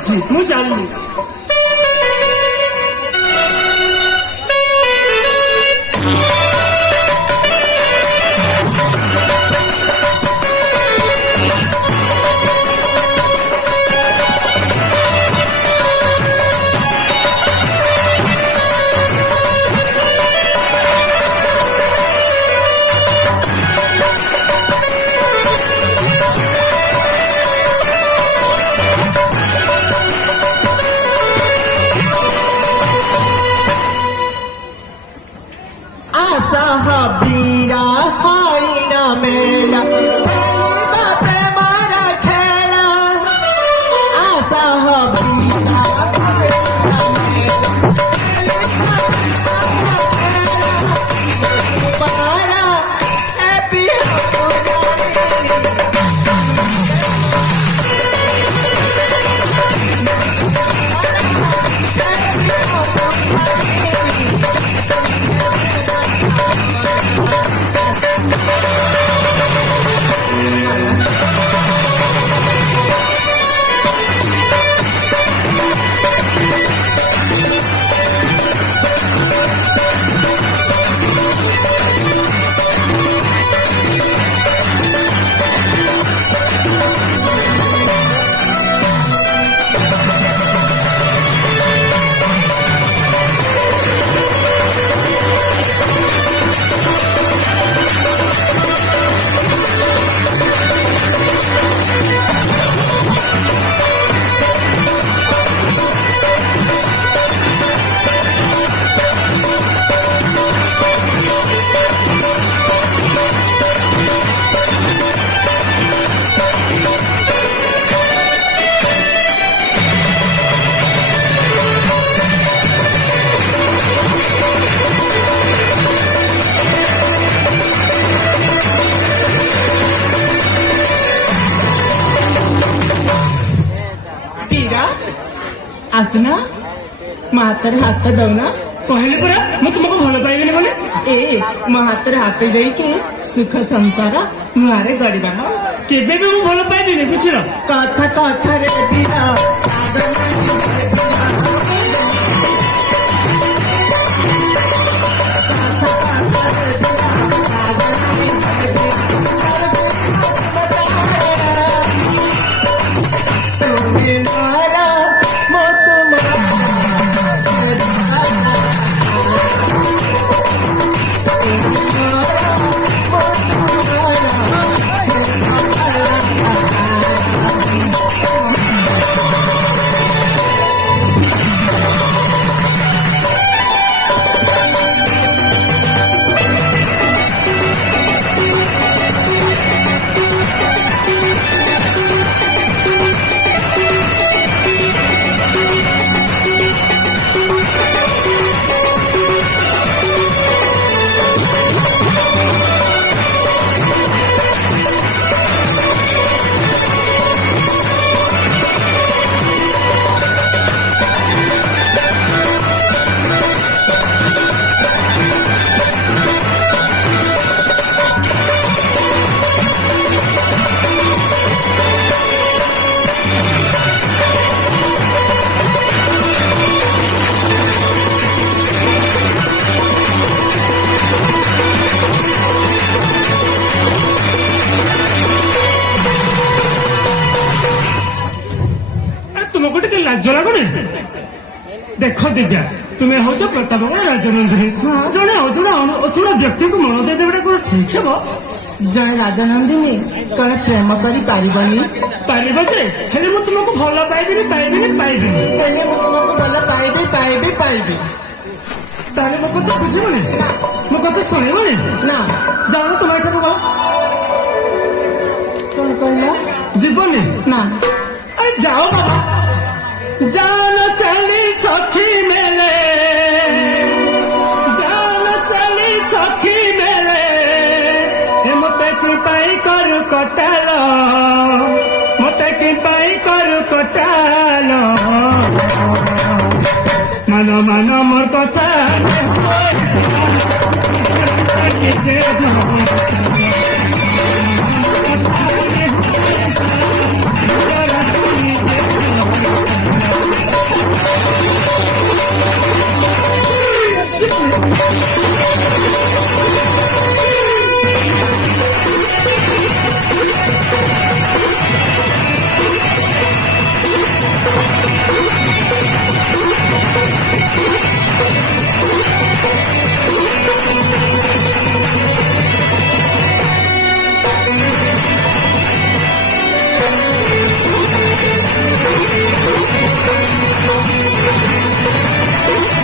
ଅଛି ମୁଁ ଜାଣିଲି। बीरा हाइना मेला प्रेमारा खेला आशा बीरा पारा हैप्पी आसना मो हाथ हाथ दौना कहले परा मैं तुमको भल पाइबिनी बोले ए मो हाथ हाथ देके सुख संसार नुआरे गड़िबा केबे भी मु भल पाइबिनी बुझिल कथा कथा रे बीरा लाज लगुनि देख दिव्या तुम्हें हूँ प्रतापगढ़ राजनंदिनी जड़े अजड़ा अशुण व्यक्ति को मन देदेटा कौन ठीक है जड़े राजनंदिनी कहे प्रेम करी पारिबनी पारिब जे हेले मु तुमको भल पाइबिनी पाइबिनी पाइबिनी हेले मु तुमको भल पाइबी पाइबी पाइबी ताले मो कथा बुझिबनी मो कथा सुनिबनी ना जाओ तुम एठा को कौन कहला जीवनी ना अरे जाओ बाबा जान चली सखी मेरे जान चली सखी मेरे मते की पाई कर कटाल मते की पाई कर कटाल